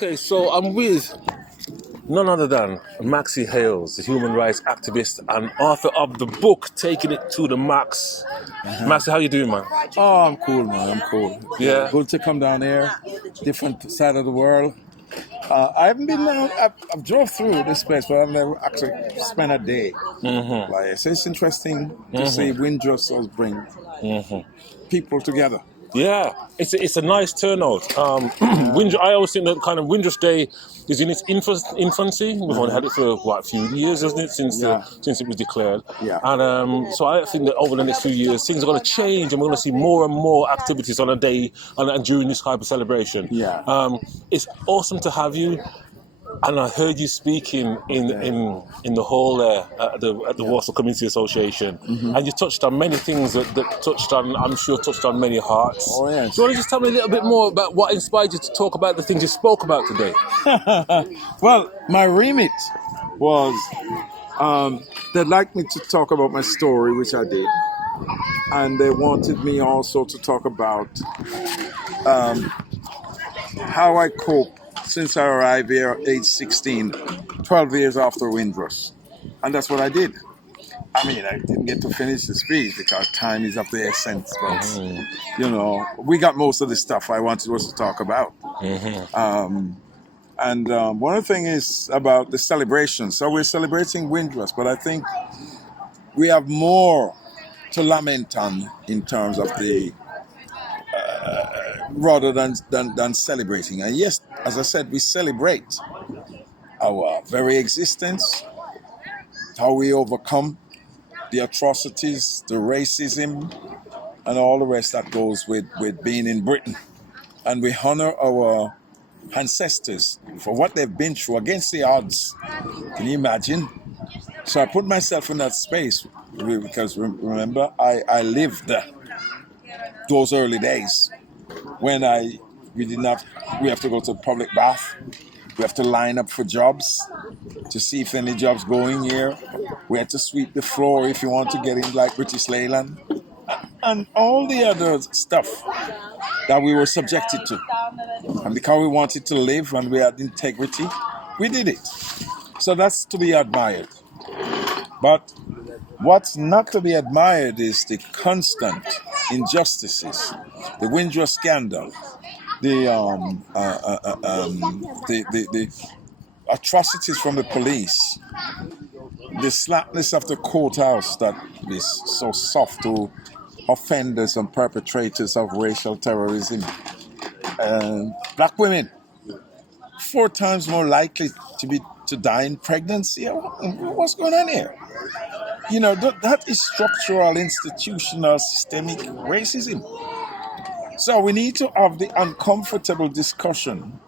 Okay, so I'm with none other than Maxie Hayles, the human rights activist and author of the book Taking It to the Max. Maxie, how you doing, man? Oh, I'm cool, man. I'm cool. Yeah. Good to come down here. Different side of the world. I haven't been down. I've drove through this place, but I've never actually spent a day. Like, so it's interesting to see Windrush bring people together. Yeah, it's a nice turnout. I always think that kind of Windrush Day is in its infancy. We've only had it for a few years, isn't it, since it was declared? Yeah. And so I think that over the next few years, things are going to change, and we're going to see more and more activities on a day and during this type of celebration. Yeah. It's awesome to have you. And I heard you speaking in the hall at the Warsaw Community Association, and you touched on many things that touched on many hearts. Oh, yes. Do you want to just tell me a little bit more about what inspired you to talk about the things you spoke about today? Well, my remit was they'd like me to talk about my story, which I did, and they wanted me also to talk about how I cope since I arrived here at age 16, 12 years after Windrush. And that's what I did. I mean, I didn't get to finish the speech because time is of the essence, but, you know, we got most of the stuff I wanted us to talk about. And one of the things is about the celebration. So we're celebrating Windrush, but I think we have more to lament on in terms of the rather than celebrating. And yes, as I said, we celebrate our very existence, how we overcome the atrocities, the racism, and all the rest that goes with being in Britain. And we honor our ancestors for what they've been through against the odds. Can you imagine? So I put myself in that space because remember, I lived those early days when we have to go to public bath. We have to line up for jobs to see if any jobs going here. We had to sweep the floor if you want to get in like British Leyland. And all the other stuff that we were subjected to. And because we wanted to live and we had integrity, we did it. So that's to be admired. But what's not to be admired is the constant injustices, the Windrush scandal, the atrocities from the police, the slackness of the courthouse that is so soft to offenders and perpetrators of racial terrorism. Black women, 4 times more likely to die in pregnancy. What's going on here? You know, that is structural, institutional, systemic racism. So we need to have the uncomfortable discussion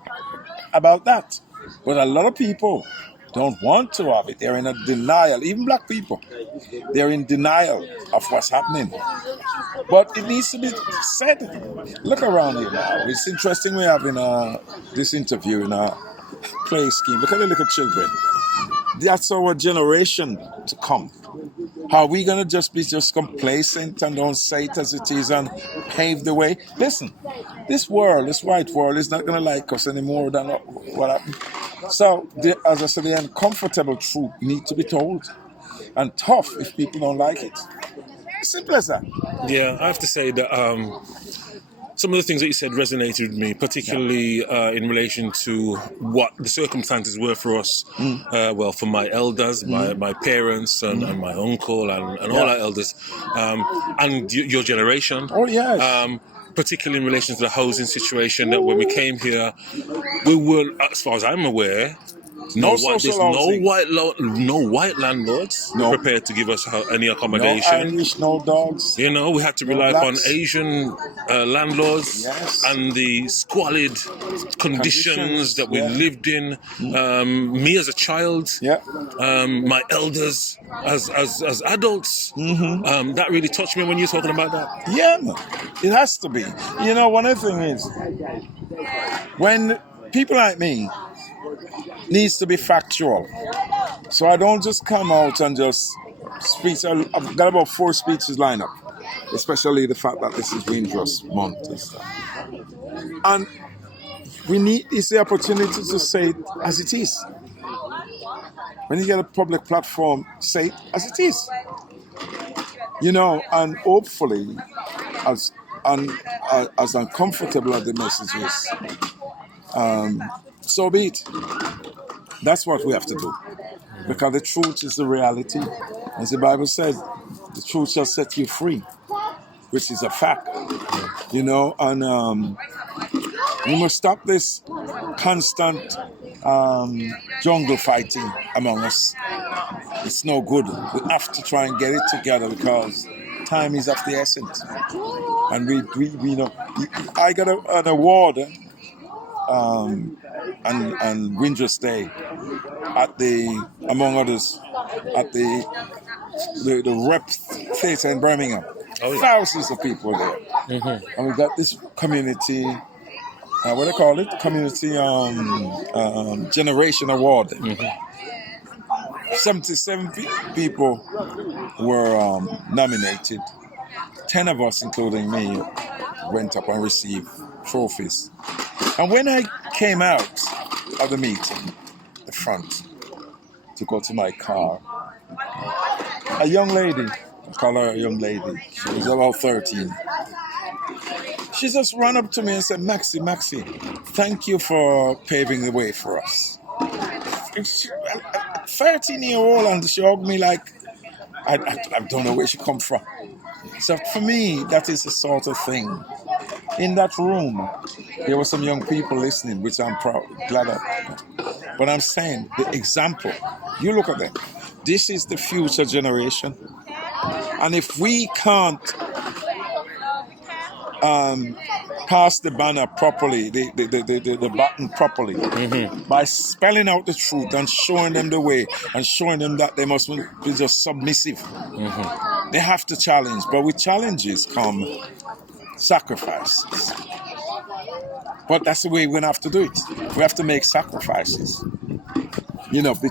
about that. But a lot of people don't want to have it. They're in a denial. Even black people, they're in denial of what's happening. But it needs to be said. Look around here now. It's interesting we're having this interview in a play scheme. Look at the little children. That's our generation to come. How are we going to just be complacent and don't say it as it is and pave the way? Listen, this white world is not going to like us anymore than what happened. So, as I said, the uncomfortable truth need to be told. And tough if people don't like it. Simple as that. Yeah, I have to say that some of the things that you said resonated with me, particularly in relation to what the circumstances were for us. For my elders, my parents, and my uncle, and all our elders, and your generation. Oh, yes. Particularly in relation to the housing situation, that when we came here, we weren't, as far as I'm aware, no white landlords prepared to give us any accommodation. No Irish, no dogs. You know, we had to rely upon Asian landlords and the squalid conditions that we lived in. Me as a child, my elders as adults. That really touched me when you're talking about that. Yeah, man. It has to be. You know, one of the things is when people like me needs to be factual. So I don't just come out and just speak. I've got about 4 speeches lined up, especially the fact that this is Windrush month and stuff. And we need is the opportunity to say it as it is. When you get a public platform, say it as it is. And hopefully, as as uncomfortable as the message is, so be it. That's what we have to do. Because the truth is the reality. As the Bible says, the truth shall set you free, which is a fact. And we must stop this constant jungle fighting among us. It's no good. We have to try and get it together because time is of the essence. And we I got an award and Windrush Day at among others, at the Rep Theatre in Birmingham. Oh, yeah. Thousands of people there. Mm-hmm. And we got this community, what do they call it? Community Generation Award. Mm-hmm. 77 people were nominated. 10 of us, including me, went up and received trophies. And when I came out of the meeting, the front, to go to my car, a young lady, I call her a young lady, she was about 13. She just ran up to me and said, Maxie, thank you for paving the way for us. 13-year-old, and she hugged me like, I don't know where she come from. So for me, that is the sort of thing. In that room, there were some young people listening, which I'm glad of. But I'm saying, the example, you look at them. This is the future generation. And if we can't pass the banner properly, the button properly, mm-hmm. by spelling out the truth and showing them the way and showing them that they must be just submissive. Mm-hmm. They have to challenge, but with challenges come sacrifices. But that's the way we're going to have to do it. We have to make sacrifices,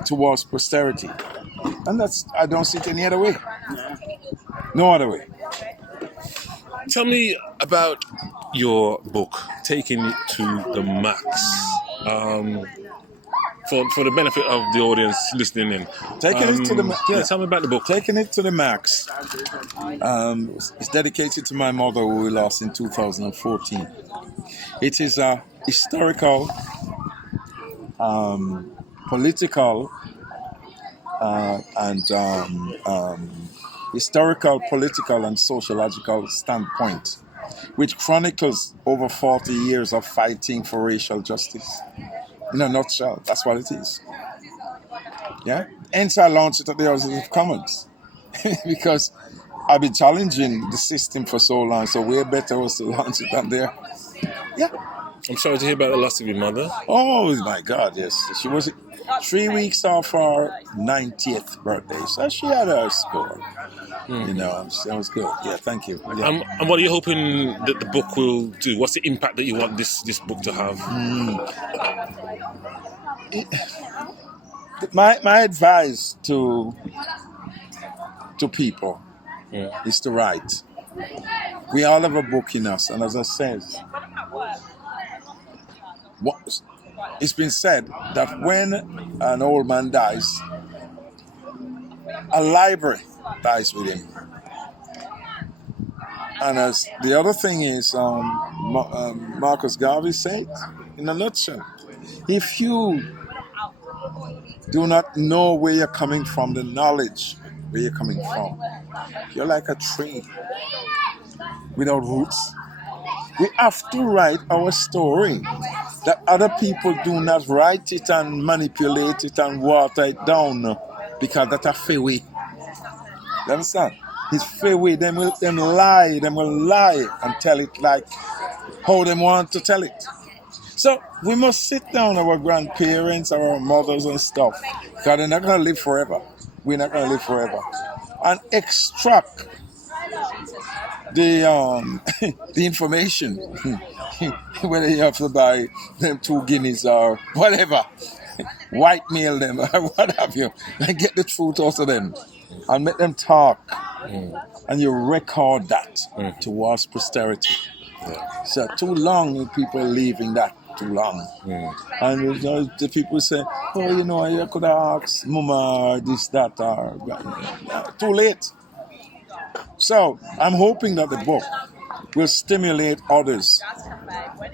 towards posterity. And I don't see it any other way. No other way. Tell me about your book, Taking It to the Max. For the benefit of the audience listening in. Taking It to the Max. Yeah, tell me about the book. Taking It to the Max. It's dedicated to my mother, who we lost in 2014. It is a historical, political, historical, political, and sociological standpoint, which chronicles over 40 years of fighting for racial justice. In a nutshell, that's what it is. Yeah? Hence I launched it at the House of Commons. Because I've been challenging the system for so long, so way better was to launch it than there. Yeah. I'm sorry to hear about the loss of your mother. Oh, my God, yes. She was 3 weeks off her 90th birthday, so she had her score. That was good. Yeah, thank you. Yeah. And what are you hoping that the book will do? What's the impact that you want this book to have? My advice to people is to write. We all have a book in us, and as I said, it's been said that when an old man dies, a library dies with him. And as the other thing is, Marcus Garvey said, in a nutshell, if you do not know where you're coming from, the knowledge where you're coming from, you're like a tree without roots. We have to write our story, that other people do not write it and manipulate it and water it down, because that's a fair way. You understand? It's fair way. Them will lie and tell it like how they want to tell it. So we must sit down, our grandparents, our mothers and stuff, because they're not going to live forever. We're not going to live forever. And extract the information, whether you have to buy them 2 guineas or whatever, whitemail them or what have you, and get the truth out of them and make them talk. And you record that towards posterity. So too long people leaving that too long. And the people say, oh, you know, you could have asked Mama this, that, or too late. So I'm hoping that the book will stimulate others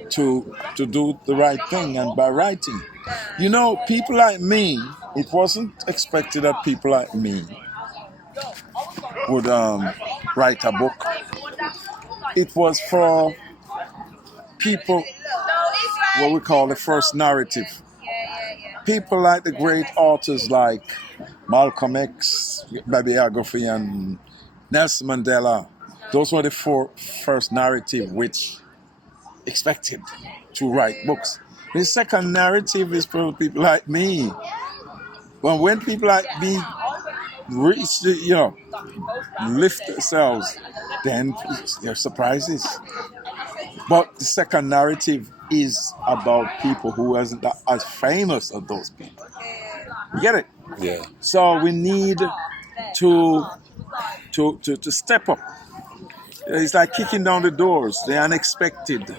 to do the right thing, and by writing. You know, people like me, it wasn't expected that people like me would write a book. It was for people, what we call the first narrative. People like the great authors like Malcolm X, bibliography, and Nelson Mandela. Those were the first narrative which expected to write books. The second narrative is for people like me. But when people like me reach the, lift themselves, then there are surprises. But the second narrative is about people who aren't as famous as those people. You get it? Yeah. So we need to step up. It's like kicking down the doors, the unexpected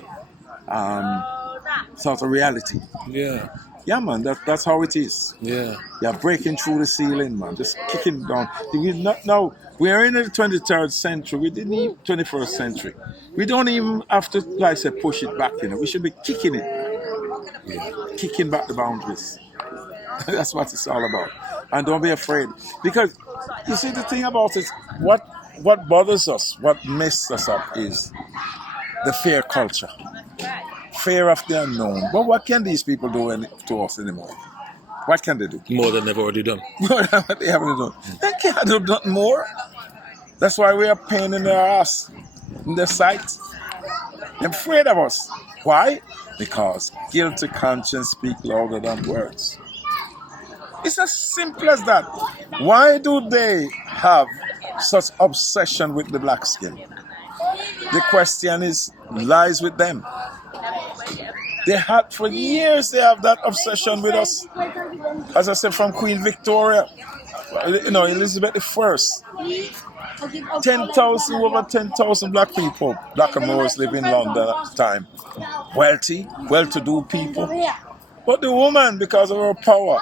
sort of reality. Yeah. Yeah, man, that's how it is. Yeah. You're breaking through the ceiling, man, just kicking down. We are in the 23rd century. We didn't even 21st century. We don't even have to, like I said, push it back, We should be kicking it. Yeah. Kicking back the boundaries. That's what it's all about. And don't be afraid. Because, you see, the thing about it, what bothers us, what messes us up is the fear culture. Fear of the unknown. But what can these people do to us anymore? What can they do? More than they've already done. What they haven't done. They can't do nothing more. That's why we are pain in their ass, in their sight. They're afraid of us. Why? Because guilty conscience speak louder than words. It's as simple as that. Why do they have such obsession with the black skin? The question lies with them. They had for years. They have that obsession with us. As I said, from Queen Victoria, Elizabeth I. 10,000, over 10,000 black people, black and Moors, live in London at the time. Wealthy, well-to-do people. But the woman, because of her power,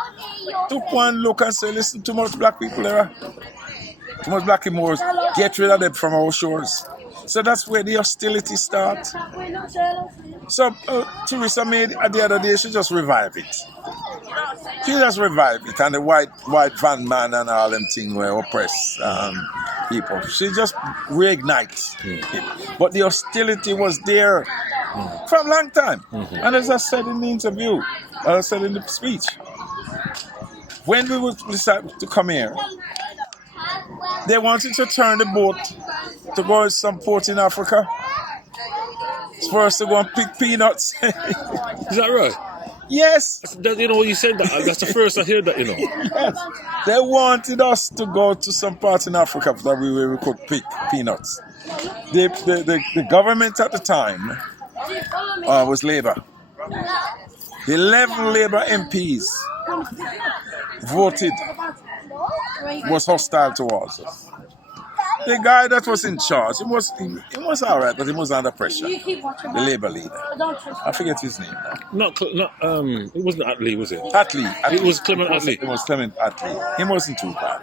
took one look and said, listen, too much black people there. Too much black and Moors. Get rid of them from our shores. So that's where the hostility starts. So Teresa May, the other day, she just revived it. She just revived it. And the white van man and all them things were oppressed people. She just reignites it. But the hostility was there for a long time. Mm-hmm. And as I said in the interview, as I said in the speech, when we decided to come here, they wanted to turn the boat to go to some port in Africa. It's for us to go and pick peanuts. Is that right? Yes. You said that. That's the first I heard that, Yes. They wanted us to go to some part in Africa that we could pick peanuts. The government at the time was Labour. 11 Labour MPs voted, was hostile towards us. The guy that was in charge, he was all right, but he was under pressure. The Labour leader. I forget his name now. It wasn't Attlee, was it? Attlee. It was Clement Attlee. It was Clement Attlee. He wasn't too bad.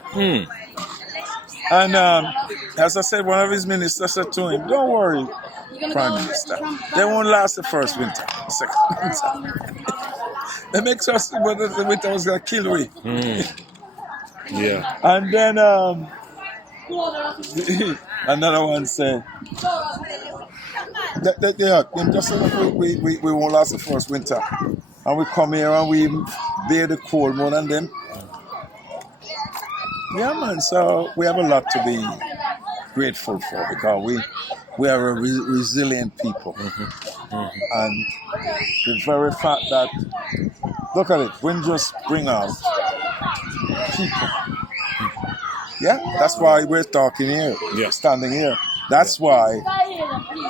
And as I said, one of his ministers said to him, don't worry, Prime Minister. They won't last the first winter, the second winter. It makes us whether the winter was going to kill we. Yeah. And then another one said, just so we won't last the first winter. And we come here and we bear the cold more than them. Yeah, man, so we have a lot to be grateful for because we are a resilient people. And the very fact that, look at it, wind just bring out people. Yeah, that's why we're talking here, standing here. That's why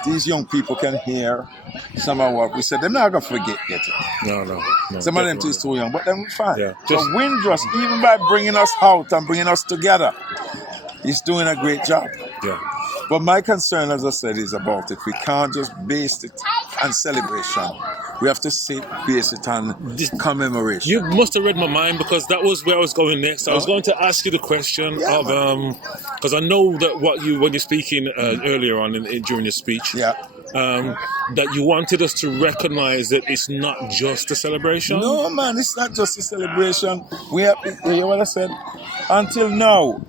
these young people can hear some of what we said. They're not going to forget it. No. Some of them is too young, but they're fine. Yeah, so Windrush, even by bringing us out and bringing us together, he's doing a great job. Yeah. But my concern, as I said, is about it. We can't just base it on celebration. We have to sit, base it on commemoration. You must have read my mind, because that was where I was going next. I was going to ask you the question of because I know that when you're speaking earlier on during your speech, that you wanted us to recognize that it's not just a celebration. No, man, it's not just a celebration. We have, you know what I said? Until now,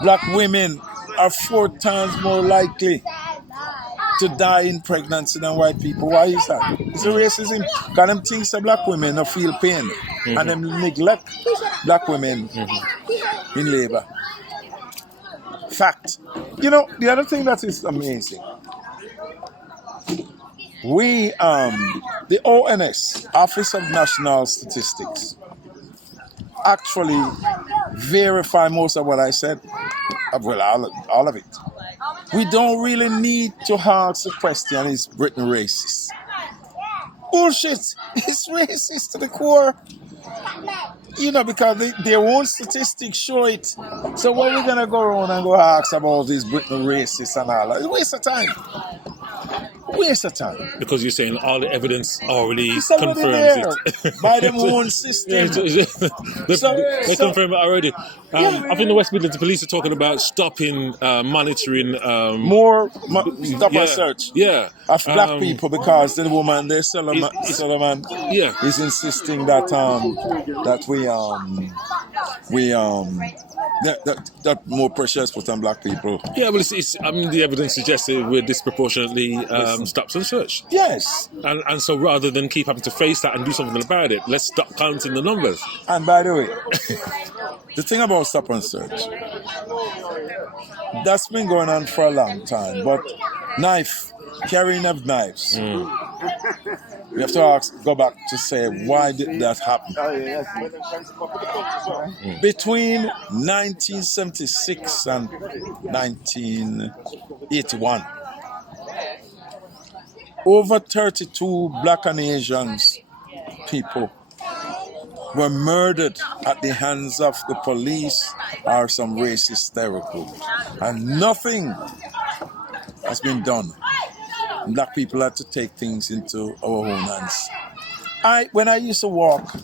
black women are 4 times more likely to die in pregnancy than white people. Why is that? It's a racism. Because them things that black women don't feel pain, and them neglect black women in labor. Fact. You know, the other thing that is amazing, we, the ONS, Office of National Statistics, actually verify most of what I said. Well, all of it. We don't really need to ask the question, is Britain racist? Bullshit! It's racist to the core. You know, because their own statistics show it. So what are we going to go around and go ask about is Britain racist and all that? It's a waste of time. Waste of time. Because you're saying all the evidence already confirms it. By them own system. They confirm it already. I think the West Midlands police are talking about stopping monitoring more stop and search of black people, because the woman, the Solomon is insisting that that more pressures put on black people. Yeah, well, I mean, the evidence suggests that we're disproportionately stops and search. Yes. And so rather than keep having to face that and do something about it, let's stop counting the numbers. And by the way, the thing about stop and search, that's been going on for a long time, but carrying of knives. We have to go back to say, why did that happen? Between 1976 and 1981, over 32 black and Asians people were murdered at the hands of the police or some racist terror group. And nothing has been done. Black people had to take things into our own hands. When I used to walk,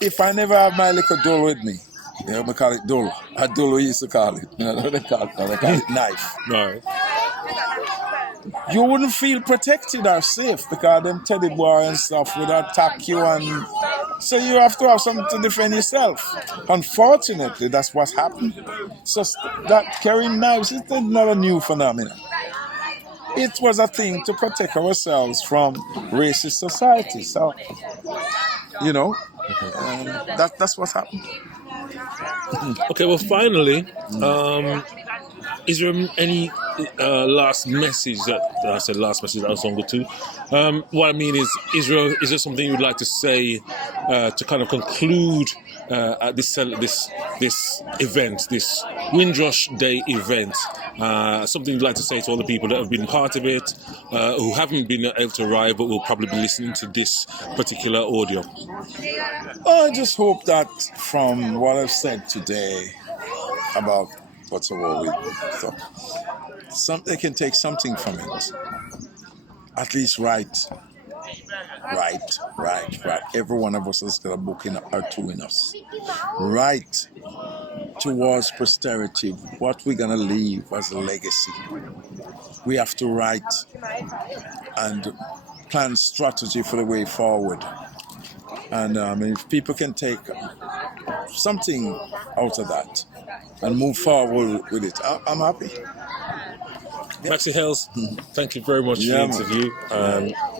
if I never have my little dole with me, you know, we call it dole. A dole we used to call it. You know, they call it knife. Right. You wouldn't feel protected or safe, because them teddy boy and stuff would attack you, and so you have to have something to defend yourself. Unfortunately, that's what happened. So that carrying knives is not a new phenomenon. It was a thing to protect ourselves from racist society. So, you know, that's what happened. Okay, well, finally, is there any last message I said last message that I was on to? What I mean is there something you would like to say to kind of conclude at this event, this Windrush Day event? Something you'd like to say to all the people that have been part of it, who haven't been able to arrive but will probably be listening to this particular audio? I just hope that from what I've said today about what's the war with, they can take something from it. At least right. Every one of us has got a book or two in us. Right towards posterity, what we're going to leave as a legacy. We have to write and plan strategy for the way forward. And if people can take something out of that and move forward with it, I'm happy. Maxie Hayles, thank you very much for the interview.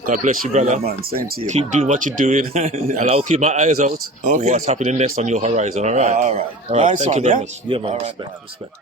God bless you, brother. Yeah, man. Same to you. Keep doing what you're doing, and I'll keep my eyes out for what's happening next on your horizon. All right. All right. Nice thank you very much. Yeah, man. Respect.